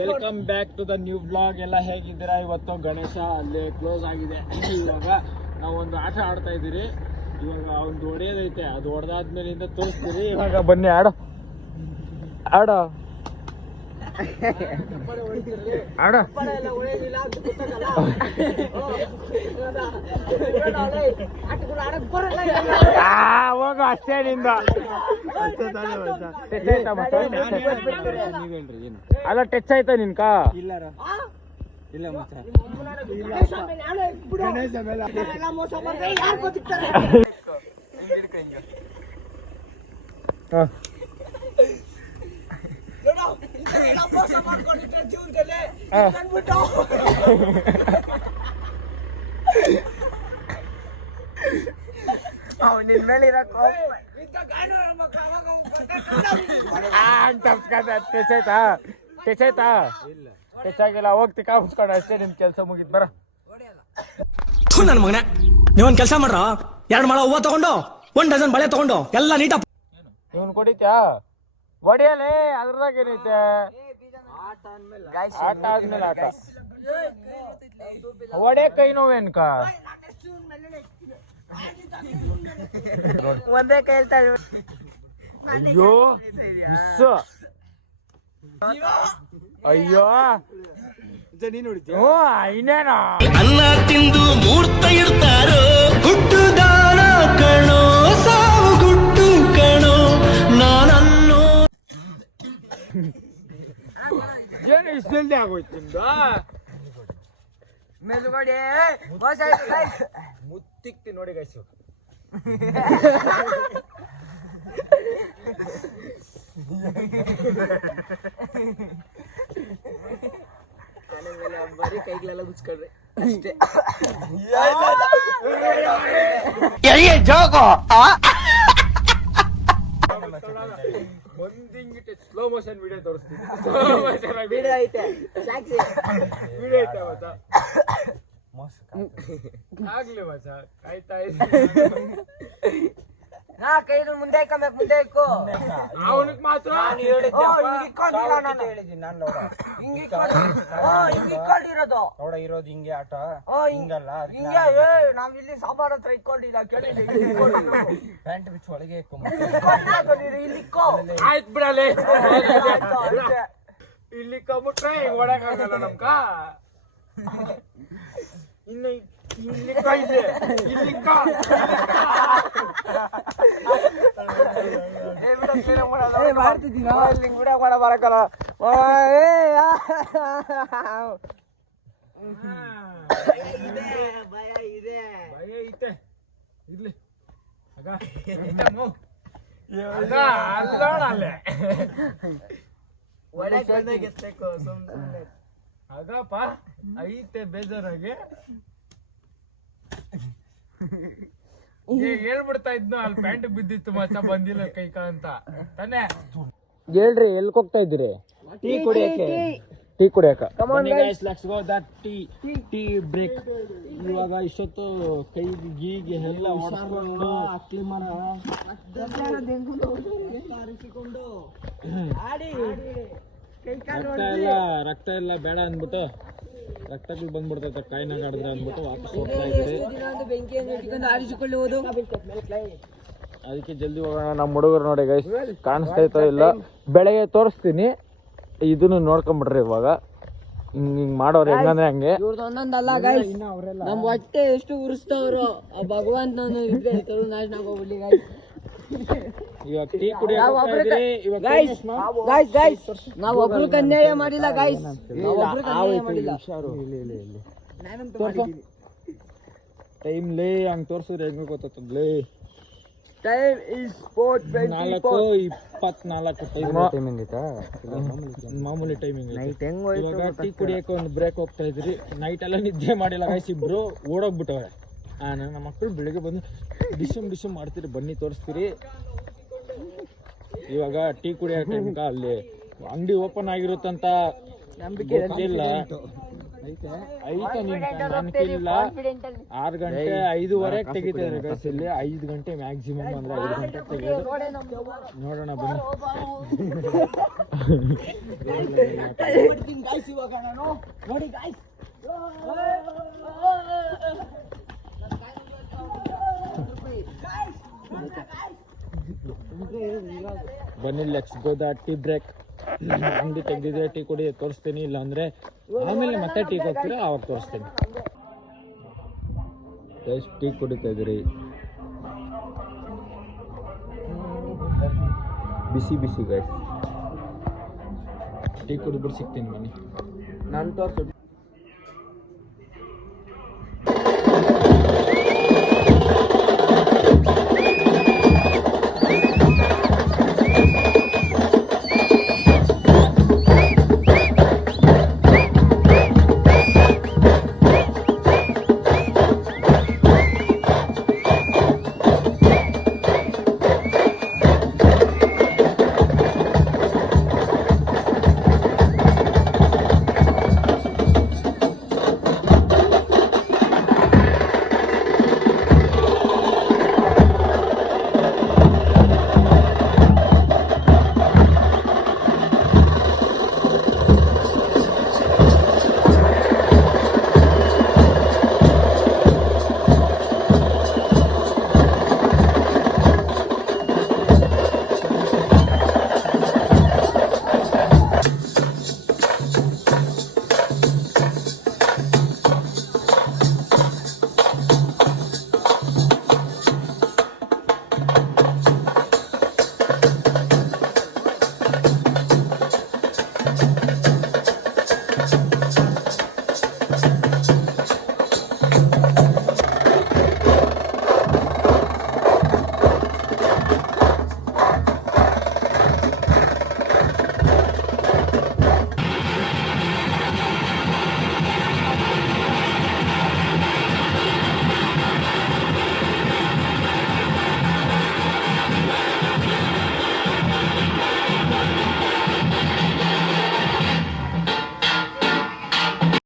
Welcome back to the new blog. ಎಲ್ಲ ಹೇಗಿದ್ದೀರಾ? ಇವತ್ತು ಗಣೇಶ ಅಲ್ಲಿ ಕ್ಲೋಸ್ ಆಗಿದೆ. ಇವಾಗ ನಾವು ಒಂದು ಆಟ ಆಡ್ತಾ ಇದ್ದೀರಿ. ಇವಾಗ ಒಂದು ಹೊಡೆಯೋದೈತೆ, ಅದು ಹೊಡೆದಾದ್ಮೇಲಿಂದ ತೋರಿಸ್ತೀರಿ. ಇವಾಗ ಬನ್ನಿ ಆಡೋ ಆಡೋ ಆಡ ಹೋಗ ಅಷ್ಟೇ ನಿಂದ. ಅಲ್ಲ ಟಚ್ ಆಯ್ತಾ ನಿನ್ಕ? ಇಲ್ಲ ನಿನ್ ಮೇಲೆ ಟಚ್ ಆಯ್ತಾ? ಟಚ್ ಆಗಿಲ್ಲ. ಹೋಗ್ತಿ ಕಾ ಮುಚ್ಕೊಂಡು ಅಷ್ಟೇ, ನಿನ್ ಕೆಲಸ ಮುಗಿತ್. ಬರ ನನ್ ಮಗನೇ, ನೀವೊಂದ್ ಕೆಲಸ ಮಾಡ್ರ, 2 ಮೊಳ ಹೂವ ತಗೊಂಡು 1 ಡಜನ್ ಬಳೆ ತಗೊಂಡು ಎಲ್ಲ ನೀಟ ಇವನ್ ಕೊಡಿತ್ಯಾ ಹೊಡಿಯಲೇ. ಅದ್ರದಾಗ ಏನೈತೆ? ಆಟ ಆದ್ಮೇಲೆ ಆಟ ಹೊಡೆ. ಕೈ ನೋವೇನ್ಕ? ಒಂದೇ ಕೈ ಹೇಳ್ತಾ. ಅಯ್ಯೋ ಮಿಸ್. ಅಯ್ಯೋ ಇನ್ನೇನೋ ಅನ್ನ ತಿಂದು ಮೂರ್ತ ಇಡ್ತಾರೋ. ಗುಡ್ಡು ದಾನ ಕಣೋ, ಸಾವು ಗುಡ್ಡು ಕಣೋ ನಾನನ್ನು. ಏನು ಇಷ್ಟು ಜಲ್ದಿ ಆಗೋಯ್ತು ಮೇಲುಗಡೆ ಮುತ್ತಿಕ್ತಿ ನೋಡಿ ಗೈಸು. ಬರೀ ಕೈಗಳೆಲ್ಲ ಮುಚ್ಕೊಳ್ರಿ ಅಷ್ಟೇ. ಸ್ಲೋ ಮೋಷನ್ ವಿಡಿಯೋ ತೋರಿಸ್ತೀನಿ. ವಿಡಿಯೋ ಐತೆ, ಸಾಕ್ಷಿ ವಿಡಿಯೋ ಐತೆ ಮಚ್ಚ. ಆಗ್ಲಿ ಮಚ್ಚ, ಕಾಯ್ತಾ ಇದ್ದೀನಿ. ಕೈ ಮುಂದೆ ಇಕ್ಕಬೇಕು, ಮುಂದೆ ಇಕ್ಕು. ಅವನಿಗೆ ಮಾತ್ರ ಹಿಂಗಿರೋದು ನೋಡ ಇರೋದು ಹಿಂಗೆ ಆಟ. ಹಿಂಗಲ್ಲ, ಹಿಂಗೆ ನಾವ್ ಇಲ್ಲಿ ಸಾಂಬಾರ್ ಹತ್ರ ಇಕ್ಕೊಂಡಿಲ್ಲ. ಪ್ಯಾಂಟ್ ಬಿಚ್ಚು ಒಳಗೆ ಇಲ್ಲಿ ಇಕ್ಕೋ. ಆಯ್ತು ಬಿಡಲೆ. ಇಲ್ಲಿ ಕಮ್ಬಿಟ್ರೆ ಹಿಂಗ್ ಹೊಡಕ್ಕಾಗಲ್ಲ ನಮ್ಕ. ಇನ್ನು ಇಲ್ಲಿಕ್ಕ ಇದೆ, ಇಲ್ಲಿಕ್ಕ ಮಾಡ್ತಿದ್ದೀನ ವಿಡಿಯೋ ಮಾಡ ಬರಕಲ್ಲ. ಭಯ ಇದೆ, ಭಯ ಐತೆ. ಇರ್ಲಿ ಅಲ್ಲೋಣ ಅಲ್ಲೇ ಆಗಪ್ಪ ಐತೆ ಬೇಜಾರಾಗಿ. ಹೇಳ್ಬಿಡ್ತಾ ಇದ್ನು, ಅಲ್ಲಿ ಪ್ಯಾಂಟ್ ಬಿದ್ದಿತ್ತು ಮಚ್ಚ, ಬಂದಿಲ್ಲ ಕೈಕ ಅಂತ ತಾನೇ. ಹೇಳ್ರಿ ಎಲ್ಕ್ ಹೋಗ್ತಾ ಇದ್ದೀರಿ? ಟೀ ಕುಡಿಯಕ್ಕೆ. ಟೀ ಕುಡಿಯಕ ಟೀ ಬ್ರೇಕ್. ಇವಾಗ ಇಷ್ಟೊತ್ತು ಕೈ ಗೀಗೆ ಎಲ್ಲ ಹೊಡ್ಸ್ಕೊಂಡು ರಕ್ತ ಎಲ್ಲ ಬೇಡ ಅಂದ್ಬಿಟ್ಟು, ರಕ್ತಗಳು ಬಂದ್ಬಿಡ್ತೈತೆ ಕಾಯಿನಾಗ ಆಡಿದ್ರೆ ಅಂದ್ಬಿಟ್ಟು ವಾಪಸ್ ಹೋಗ್ತಾ ಇದ್ದೀರಿ. ಅದಕ್ಕೆ ಜಲ್ದಿ ಹೋಗೋಣ. ನಮ್ಮ ಹುಡುಗರು ನೋಡಿ ಗೈಸ್, ಕಾಣಿಸ್ತೈತೋ ಇಲ್ಲ ಬೆಳಗ್ಗೆ ತೋರಿಸ್ತೀನಿ. ಇದನ್ನು ನೋಡ್ಕೊಂಬಿಡ್ರಿ. ಇವಾಗ ಹಿಂಗ್ ಮಾಡೋರು ಹೆಂಗಂದ್ರೆ ಹಂಗೆ. ಒಂದೊಂದಲ್ಲ ಗೈಸ್, ನಮ್ ಹೊಟ್ಟೆ ಎಷ್ಟು ಉರಿಸ್ತವ್ರು ಭಗವಂತನ ಹೋಗ್ಲಿ ಗೈಸ್. ಇವಾಗ ಟೀ ಕುಡಿಯೋಕೆ ನಾವ್ ಒಬ್ರು ಅನ್ಯಾಯ ಮಾಡಿಲ್ಲ ಗೈಸ್, ಟೈಮ್ ಲೇ ಹಂಗ್ ತೋರ್ಸಿದ್ರೆ ಹೆಂಗ ಗೊತ್ತಲೇ. ಟೈಮ್ ಇಸ್ 4:24 ಮಾಮೂಲಿ ಟೈಮಿಂಗ್. ಇವಾಗ ಟೀ ಕುಡಿಯಕ್ಕೆ ಒಂದು ಬ್ರೇಕ್ ಹೋಗ್ತಾ ಇದ್ರಿ. ನೈಟ್ ಎಲ್ಲ ನಿದ್ದೆ ಮಾಡಿಲ್ಲ ಗೈಸ್, ಇಬ್ರು ಓಡೋಗ್ಬಿಟ್ಟವ್ರೆ. ನನ್ನ ಮಕ್ಕಳು ಬೆಳಿಗ್ಗೆ ಬಂದು ಡಿಶಮ್ ಮಾಡ್ತೀರಿ, ಬನ್ನಿ ತೋರಿಸ್ತೀರಿ. ಇವಾಗ ಟೀ ಕುಡಿಯೋ ಟೈಮ್ಗ ಅಲ್ಲಿ ಅಂಗಡಿ ಓಪನ್ ಆಗಿರುತ್ತಂತ ನಂಬಿಕೆ ಇಲ್ಲ. ಐತೆ ನನ್ಕಿಲ್ಲ 6 ಗಂಟೆ 5:15 ತೆಗಿತಿದ್ರೆ ಗೈಸ್ ಇಲ್ಲಿ 5 ಗಂಟೆ ಮ್ಯಾಕ್ಸಿಮಮ್ ಅಂದ್ರೆ 5 ಗಂಟೆ ತೆಗೆಯೋದು ನೋಡೋಣ ಬನ್ನಿ ನೋಡಿ ಗಾಯ್ಸ್ ಬನ್ನಿ let's go the tea break ಅಂಗಡಿ ತೆಗ್ದಿದ್ರೆ ಟೀ ಕುಡಿ ತೋರಿಸ್ತೀನಿ ಇಲ್ಲ ಅಂದ್ರೆ ಆಮೇಲೆ ಮತ್ತೆ ಟೀ ಹೋಗ್ತೀರಾ ಅವಾಗ ತೋರಿಸ್ತೀನಿ ಎಷ್ಟು ಟೀ ಕುಡಿತಾ ಇದ್ದೀರಿ ಬಿಸಿ ಬಿಸಿ ಗೈಸ್ ಟೀ ಕುಡಿದ್ಬಿಟ್ಟು ಸಿಗ್ತೀನಿ ಬನ್ನಿ ನಾನು ತೋರ್ಸು